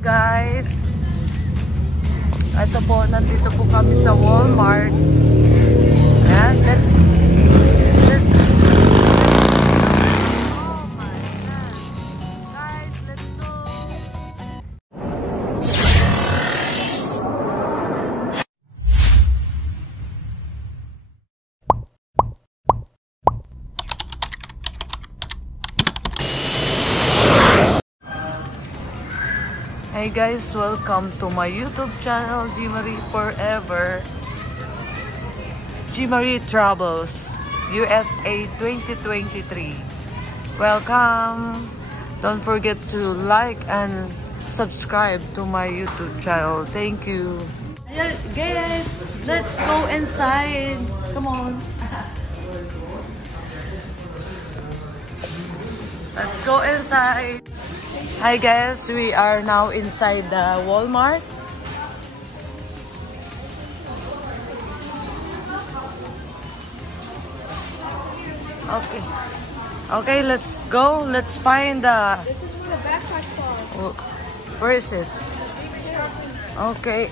Guys, ito po, nandito po kami sa Walmart. And let's see. Oh my God. Guys, let's go. Hey guys, welcome to my YouTube channel, G Marie Forever. G Marie Travels USA 2023. Welcome. Don't forget to like and subscribe to my YouTube channel. Thank you. Guys, let's go inside. Come on. Let's go inside. Hi guys, we are now inside the Walmart. Okay. Okay, let's go. Let's find the... This is where the backpacks are. Where is it? Okay,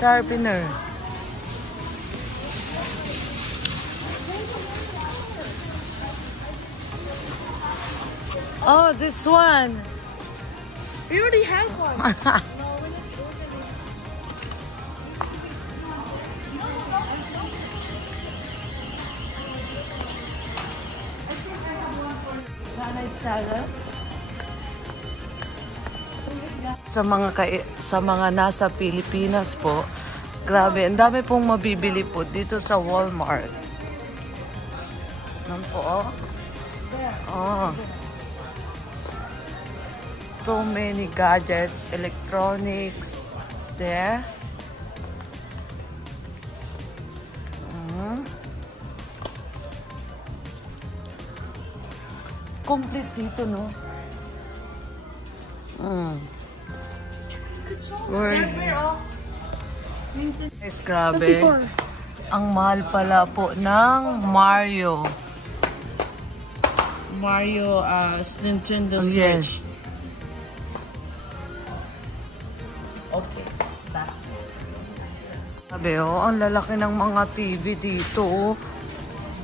sharpener. Oh, this one. We already have one. No, we're sa mga nasa Pilipinas po, grabe, ang dami pong mabibili po dito sa Walmart. Nan po, oh. Oh. So many gadgets, electronics there. Complete dito, no? Guys, grabe. 54. Ang mahal pala po ng Mario. Nintendo Switch. Yes. Okay. Sabi, oh, ang lalaki ng mga TV dito, oh.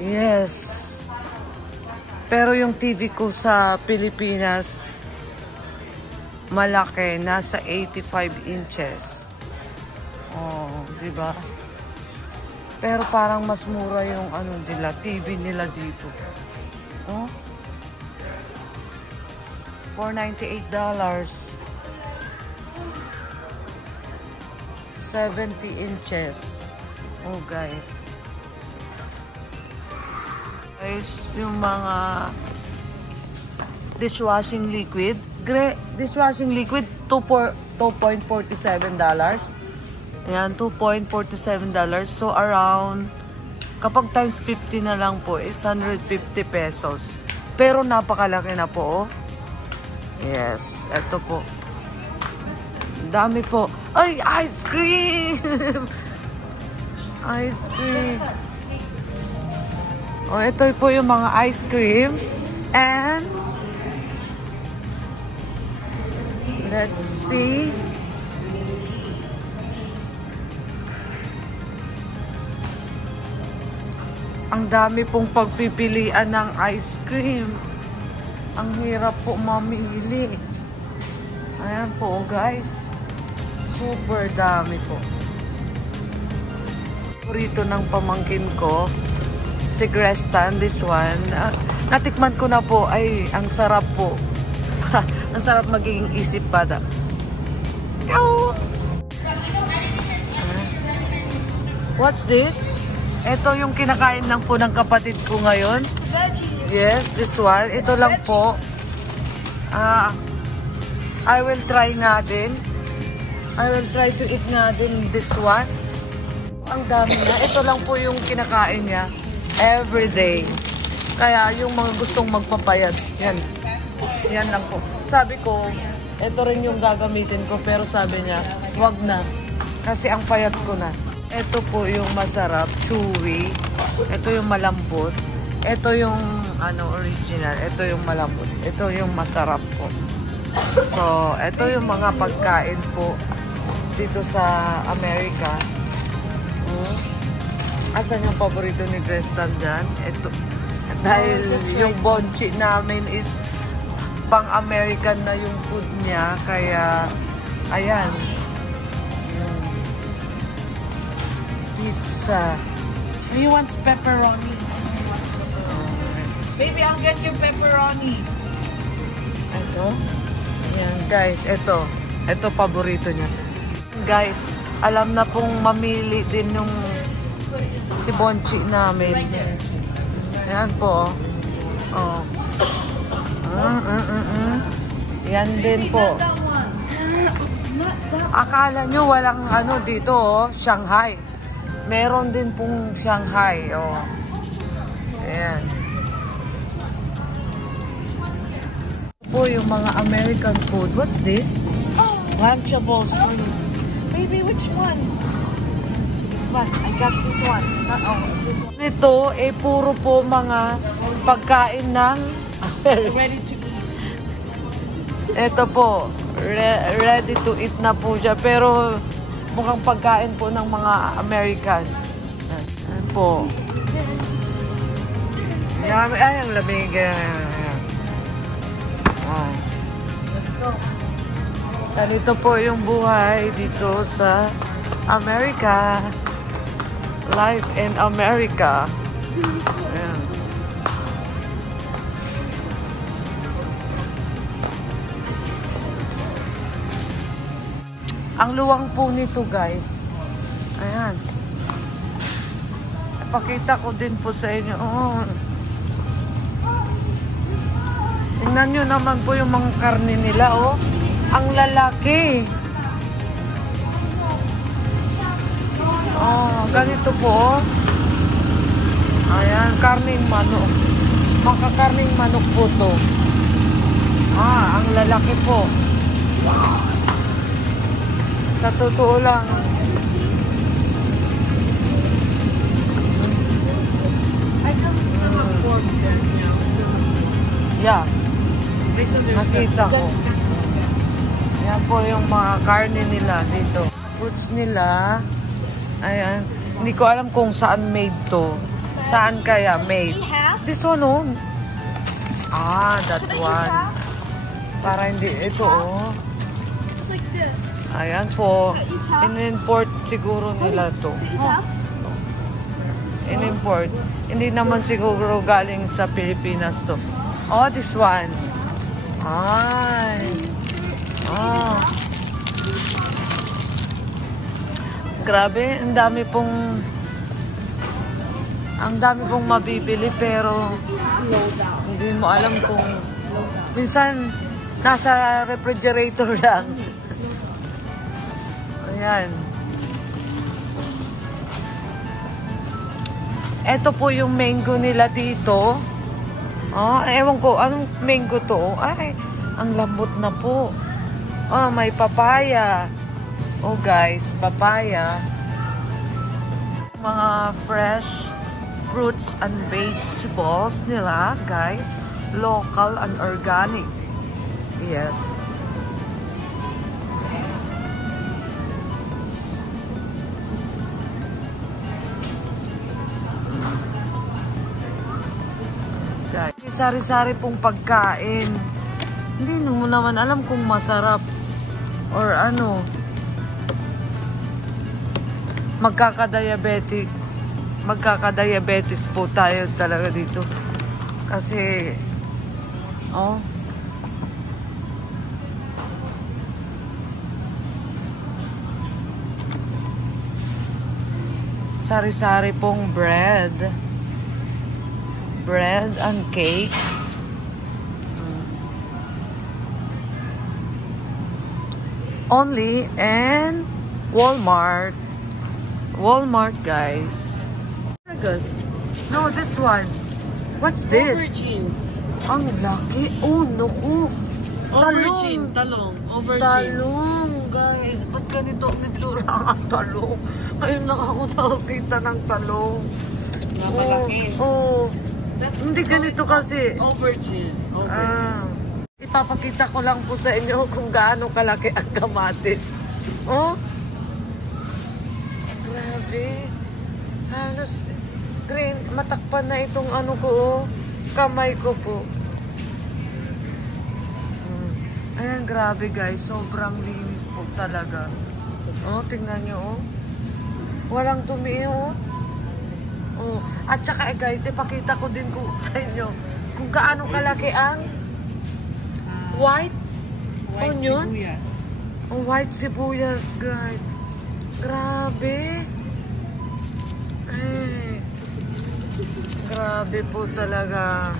Yes. Pero yung TV ko sa Pilipinas, malaki, nasa 85 inches. Oh, di ba? Pero parang mas mura yung ano nila, TV nila dito. Oh. $498. 70 inches. Oh guys. Guys, yung mga dishwashing liquid. Dishwashing liquid, $2.47. Ayan, $2.47. So around, kapag times 50 na lang po, is 150 pesos. Pero napakalaki na po, oh. Yes, eto po. Dami po. Ay, ice cream! Ice cream. Oh, ito po yung mga ice cream. And let's see. Ang dami pong pagpipilian ng ice cream. Ang hirap po mamili. Ayan po, guys. Super dami po. Burrito ng pamangkin ko. Si Grestan, this one. Natikman ko na po. Ay, ang sarap po. Ang sarap magiging isip bata. What's this? Ito yung kinakain lang po ng kapatid ko ngayon. veggies. Yes, this one. Ito lang po. I will try nga din. I will try to eat nga din this one. Ang dami na. Ito lang po yung kinakain niya. Everyday. Kaya yung mga gustong magpapayat, yan. Yan lang po. Sabi ko, ito rin yung gagamitin ko. Pero sabi niya, wag na. Kasi ang payat ko na. Ito po yung masarap, chewy. Ito yung malambot. Ito yung ano, original. Ito yung malambot. Ito yung masarap po. So, ito yung mga pagkain po dito sa Amerika. Asan yung paborito ni Crestan dyan? Ito. Dahil yung bonchi namin is pang-American na yung food niya. Kaya, ayan. Pizza. He wants pepperoni. Baby, I'll get you pepperoni. Ito. Ayan, guys. Ito. Ito paborito niya. Guys, alam na pong mamili din yung si bonchi namin. Ayan po. Oh. Yan din po. Akala nyo walang ano dito, oh, Shanghai. Meron din pong Shanghai. Oh. Ayan. Po yung mga American food. What's this? Lunchables, please. Baby, which one? This one. I got this one. This one. Ito, puro po mga pagkain ng Ready to eat. ito po, ready to eat na po siya. Pero mukhang pagkain po ng mga American. Ayan po. Ay, ang lamig. Let's go. Ganito po yung buhay dito sa Amerika. Life in America. Ayan. Ang luwang po nito, guys. Ayan. Ipakita ko din po sa inyo. Oh. Tingnan nyo naman po yung mga karne nila, oh. Ang lalaki. Oh, ganito po, oh. Ayan, karning manok. Makakarning manok po to. Ang lalaki po. Sa totoo lang. I can smell a pork there. Yeah. Nakita ko. Ayan po yung mga karne nila dito. Fruits nila. Ayan. Hindi ko alam kung saan made to. Saan kaya made? This one, oh. That one. Para hindi, ito, oh. It's like this. Ayan po. In-import siguro nila to. In-import. Hindi naman siguro galing sa Pilipinas to. Oh, this one. Ay. Oh. Grabe, ang dami pong mabibili pero hindi mo alam kung minsan nasa refrigerator lang. Ayan. Ito po yung mango nila dito. Ewan ko, anong mango to? Ay, ang lambot na po. May papaya. Oh guys, papaya. Mga fresh fruits and vegetables nila, guys. Local and organic. Yes. Sari-sari pong pagkain. Hindi mo naman alam kung masarap or ano. Magkakadiabetes po tayo talaga dito. Kasi sari-sari pong bread and cakes. Only in Walmart, guys. No, this one. What's this? Aubergine. Ang laki. Oh, naku. Aubergine. Talong. Aubergine. Talong, guys. Ba't ganito ang itsura ang talong? Ngayon lang ako nakakita ng talong. Malaki. Oh. That's Hindi ganito kasi. aubergine. Ipapakita ko lang po sa inyo kung gaano kalaki ang kamatis. Oh. Grabe. Halos green. Matakpan na itong ano ko, oh. Kamay ko po. Ayan, grabe guys. Sobrang linis po talaga. Oh, tingnan nyo, oh. Walang tumi, oh. Oh. At saka guys, ipakita ko din ko sa inyo kung gaano kalaki ang white onion. Sibuyas. Oh, white sibuyas, guys. Grabe. Eh. Grabe po talaga.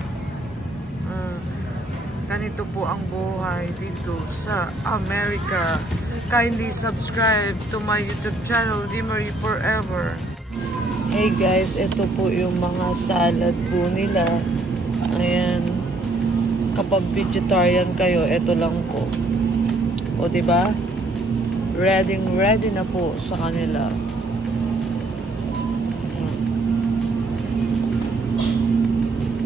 Ganito po ang buhay dito sa America. Kindly subscribe to my YouTube channel, Jeemarie Forever. Hey guys, ito po yung mga salad po nila. Ayan. Kapag vegetarian kayo, ito lang po. O diba? Ready na po sa kanila.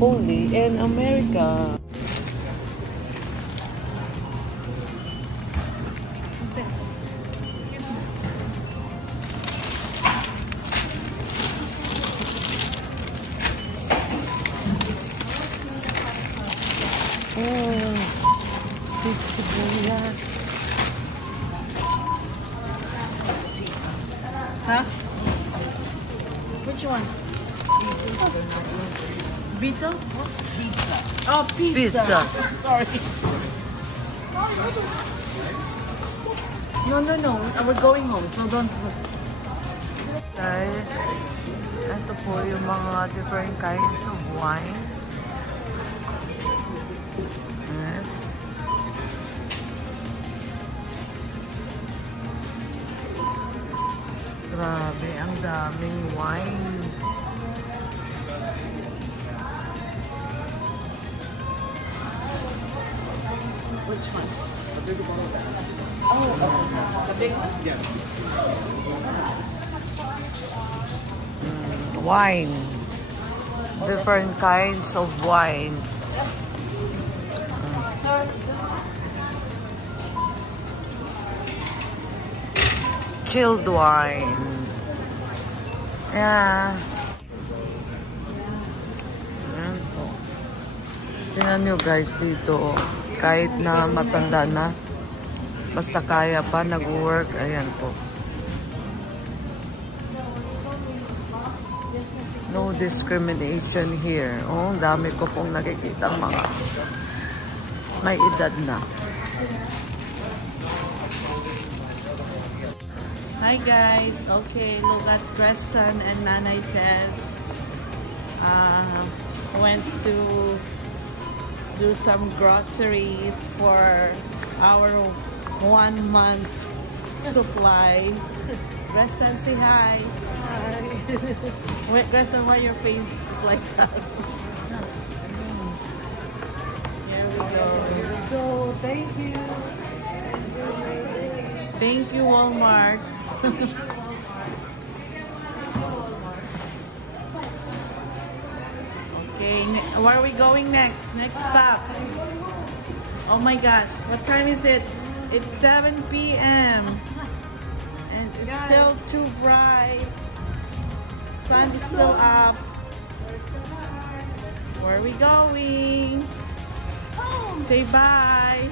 Only in America. Oh, big sibuyas. Huh? Which one? Beetle? Pizza. Oh, pizza. Pizza. Sorry. No. We're going home, so don't. Guys, ito po yung mga different kinds of wine. Yes. Grabe, ang daming wine. Which one? Oh, the big one? Yes. Wine. Different kinds of wines. Chilled wine. Yeah. Ayan po. Tingnan nyo guys dito. Kahit na matanda na, basta kaya pa, nag-work. Ayan po. No discrimination here. Oh, dami ko pong nakikita mga may edad na. Hi guys. Okay, look at Preston and Nanay Tess. Went to do some groceries for our 1 month supply. Preston, say hi. Hi. Wait, Preston, why your face is like that? Here we go. Here we go. Thank you. Thank you, Walmart. Okay, where are we going next? Next stop. Oh my gosh, what time is it? It's 7 p.m. and it's still too bright. Sun is still up. Where are we going? Say bye.